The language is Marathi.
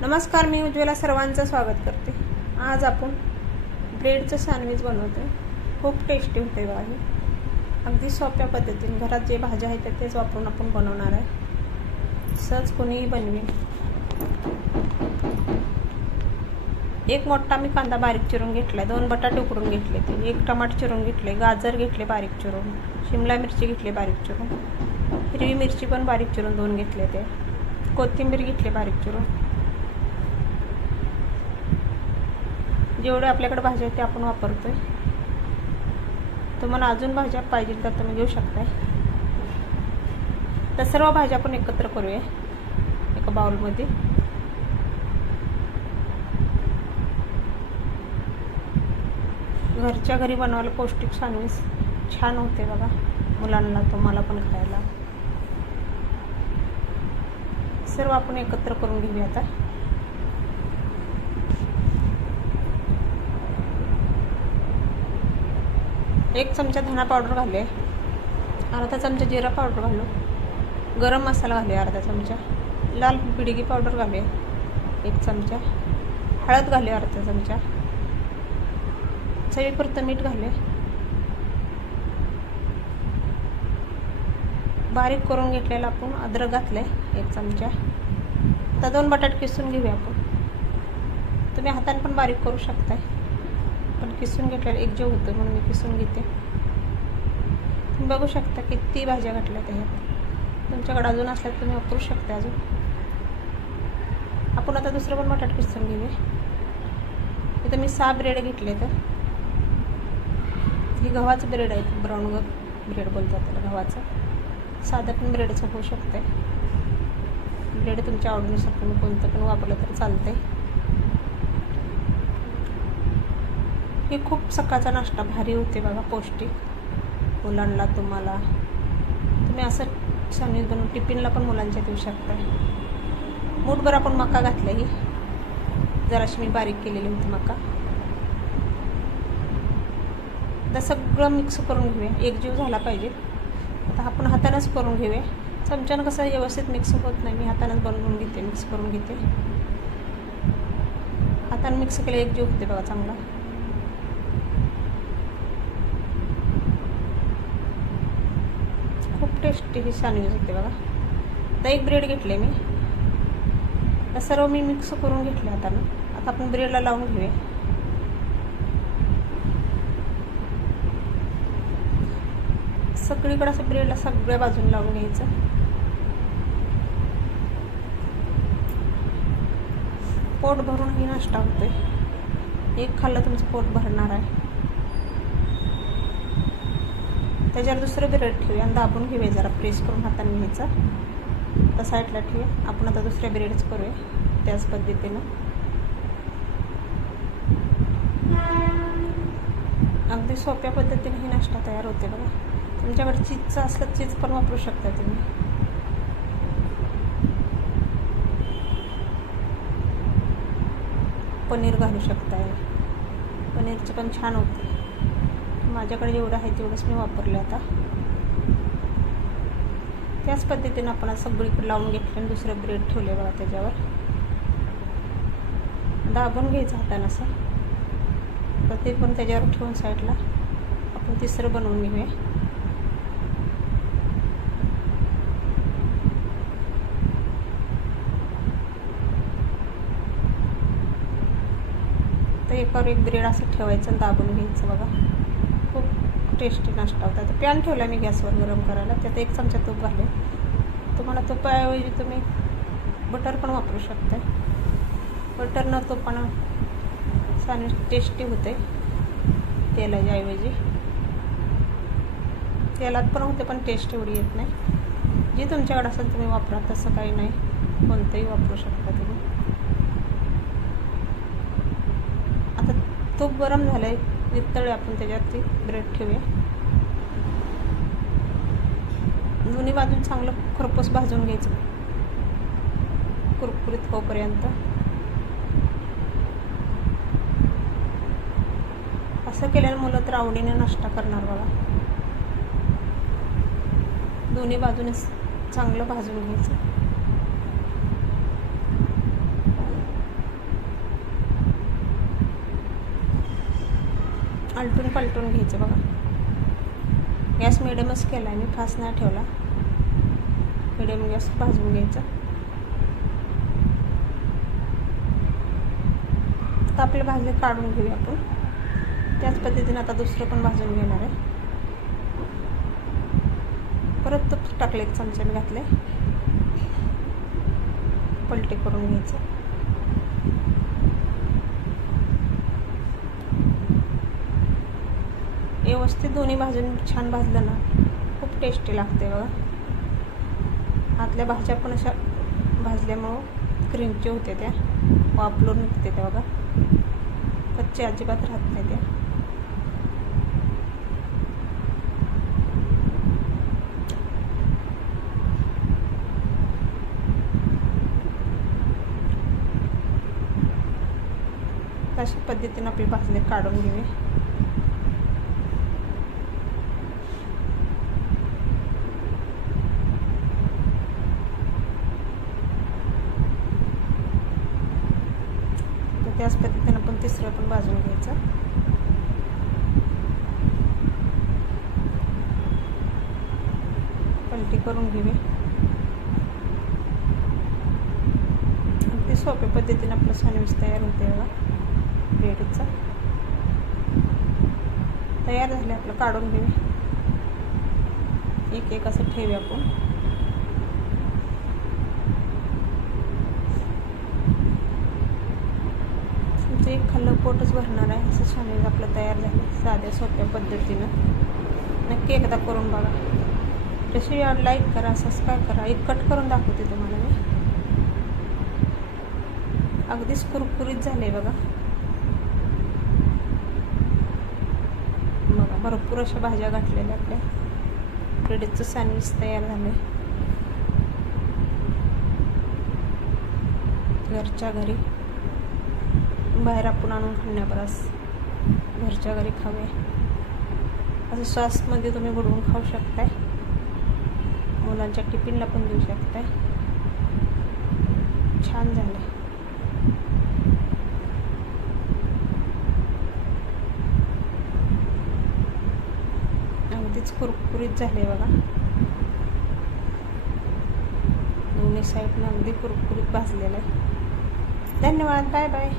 नमस्कार, मी उज्ज्वला सर्वांचं स्वागत करते। आज आपण ब्रेडचं सँडविच बनवतो। खूप टेस्टी होते बघा हे। अगदी सोप्या पद्धतीने घरात जे भाज्या आहेत तेच वापरून आपण बनवणार आहे। सहज कोणीही बनवेल। एक मोठा मी कांदा बारीक चिरून घेतलाय, 2 बटाटे उकडून घेतले, ते 1 टमाटर चिरून घेतले, गाजर घेतले बारीक चिरून, शिमला मिरची घेतली बारीक चिरून, हिरवी मिरची पण बारीक चिरून 2 घेतले, ते कोथिंबीर घेतली बारीक चिरून। जेवढे आपल्याकडे भाज्या आहेत ते आपण वापरतोय। तुम्हाला अजून भाज्या पाहिजे तर तुम्ही घेऊ शकताय। तर सर्व भाज्या आपण एकत्र करूया एका बाउलमध्ये। घरच्या घरी बनवायला पौष्टिक सँडविच छान होते बघा, मुलांना तुम्हाला पण खायला। सर्व आपण एकत्र करून घेऊया आता। एक चमचा धना पावडर घालूया, अर्धा चमचा जिरा पावडर घालू, गरम मसाला घालूया अर्धा चमचा, लाल बिडगी पावडर घालूया 1 चमचा, हळद घालूया अर्धा चमचा, चवीपुरतं मीठ घालूया, बारीक करून घेतलेला आपण अद्रक घातलंय 1 चमचा। आता 2 बटाटे किसून घेऊया आपण। तुम्ही हाताने पण बारीक करू शकताय, पण किसून घेतलेलं एक जीव होतं म्हणून मी किसून घेते। तुम्ही बघू शकता किती भाज्या घातल्या त्याच्यात। तुमच्याकडे अजून असल्या तुम्ही वापरू शकता अजून। आपण आता दुसरं पण बटाटे किसून घेऊया। इथं मी 6 ब्रेड घेतले, तर हे गव्हाचं ब्रेड आहे, ब्राऊन ब्रेड बोलतात त्याला, गव्हाचं। साधं पण ब्रेडचं होऊ शकतंय। ब्रेड तुमच्या आवडीनुसार तुम्ही कोणतं पण वापरलं तर चालतंय। हे खूप सकाळचा नाश्ता भारी होते बघा, पौष्टिक मुलांना तुम्हाला। तुम्ही असं सँडविच बनवून टिफिनला पण मुलांच्या देऊ शकता। मूठभर आपण मका घातला, ही जराशी मी बारीक केलेली होती मका। आता सगळं मिक्स करून घेऊया, एकजीव झाला पाहिजे। आता आपण हातानेच करून घेऊया, चमच्यानं कसं व्यवस्थित मिक्स होत नाही, मी हातानेच बनवून घेते, मिक्स करून घेते। हाताने मिक्स केलं एकजीव होते बघा चांगला। खूप टेस्टी ही सँडविच होते बघा। आता 1 ब्रेड घेतले मी, आता सर्व मी मिक्स करून घेतले हातानं। आता आपण ब्रेडला लावून घेऊया। सगळीकडे असं ब्रेडला सगळ्या बाजून लावून घ्यायचं। पोट भरून ही नाश्ता होतोय। एक खाल्लं तुमचं पोट भरणार आहे। त्याच्यावर दुसरं ब्रेड ठेवूया आणि दाबून घेऊया, जरा प्रेस करून हाताने घ्यायचा। तर साईडला ठेवूया। आपण आता दुसऱ्या ब्रेडच करूया त्याच पद्धतीनं। अगदी सोप्या पद्धतीने ही नाश्ता तयार होते बघा। तुमच्याकडे चीजचं असलं चीज पण वापरू शकता तुम्ही। पनीर घालू शकताय, पनीरचं पण छान होते। माझ्याकडे जेवढं आहे तेवढंच मी वापरलं आता। त्याच पद्धतीनं आपण सगळीकडे लावून घेतलं आणि दुसरं ब्रेड ठेवले बघा, त्याच्यावर दाबून घ्यायचं हातानं असं। तर ते पण त्याच्यावर ठेवून साईडला आपण तिसरं बनवून घेऊया। तर एकावर एक ब्रेड असं ठेवायचं आणि दाबून घ्यायचं बघा। खूप टेस्टी नाश्ता होता। तर पॅन ठेवला मी गॅसवर गरम करायला, त्यात 1 चमचा तूप घाले। तुम्हाला तुपाऐवजी तुम्ही बटर पण वापरू शकताय। बटर न तुपानं सँडविच टेस्टी होते, तेलाच्या ऐवजी। तेलात पण होते पण टेस्ट एवढी येत नाही। जे तुमच्याकडे असेल तुम्ही वापरा, तसं काही नाही, कोणतंही वापरू शकता तुम्ही। आता तूप गरम झालंय, वितळले आपण त्याच्यावरती ब्रेड ठेवूया। दोन्ही बाजून चांगलं खरपूस भाजून घ्यायचं, कुरकुरीत होईपर्यंत। असं केल्याने मुलं तर आवडीने नाश्ता करणार बघा। दोन्ही बाजूने चांगलं भाजून घ्यायचं। आलटून पलटून घ्यायचं बघा. गॅस मिडियमच केला आहे मी, फास्ट नाही ठेवला. मिडियम गॅस भाजून घ्यायचं. तर आपले भाजले काढून घेऊया आपण. त्याच पद्धतीने आता दुसरं पण भाजून घेणार आहे. परत तूप टाकले, 1 चमचे मी घातले. पलटी करून घ्यायचं. व्यवस्थित दोन्ही भाजून छान भाजलं ना खूप टेस्टी लागते बघा. आतल्या भाज्या पण अशा भाजल्यामुळं क्रिमची होते, त्या वापरून निघते त्या बघा. कच्चे अजिबात राहत नाही त्या. अशा पद्धतीने आपले भाजले काढून घेऊया. त्याच पद्धतीने आपण तिसरं पण भाजून घ्यायचं. पलटी करून घेऊया. अगदी सोप्या पद्धतीने आपलं सँडविच तयार होते बघा. ब्रेडचा तयार झाले. आपलं काढून घेऊया. एक एक असं ठेवूया आपण. एक खाल्लं पोटच भरणार आहे असं सँडविच आपलं तयार झालं साध्या सोप्या पद्धतीनं. नक्की एकदा करून बघा. रेसिपी लाईक करा, सबस्क्राईब करा. एक कट करून दाखवते तुम्हाला मी. अगदीच कुरकुरीत झाले बघा. बघा भरपूर अशा भाज्या घातलेल्या आपल्या. ब्रेडचं सँडविच तयार झाले घरच्या घरी. बाहेर आपण आणून खाण्यापरस घरच्या घरी खावे. असं सॉसमध्ये तुम्ही बुडवून खाऊ शकताय. मुलांच्या टिफिनला पण देऊ शकताय. छान झाले. अगदीच कुरकुरीत झाले बघा. दोन्ही साईडनं अगदी कुरकुरीत भाजलेलं आहे. धन्यवाद. Bye bye.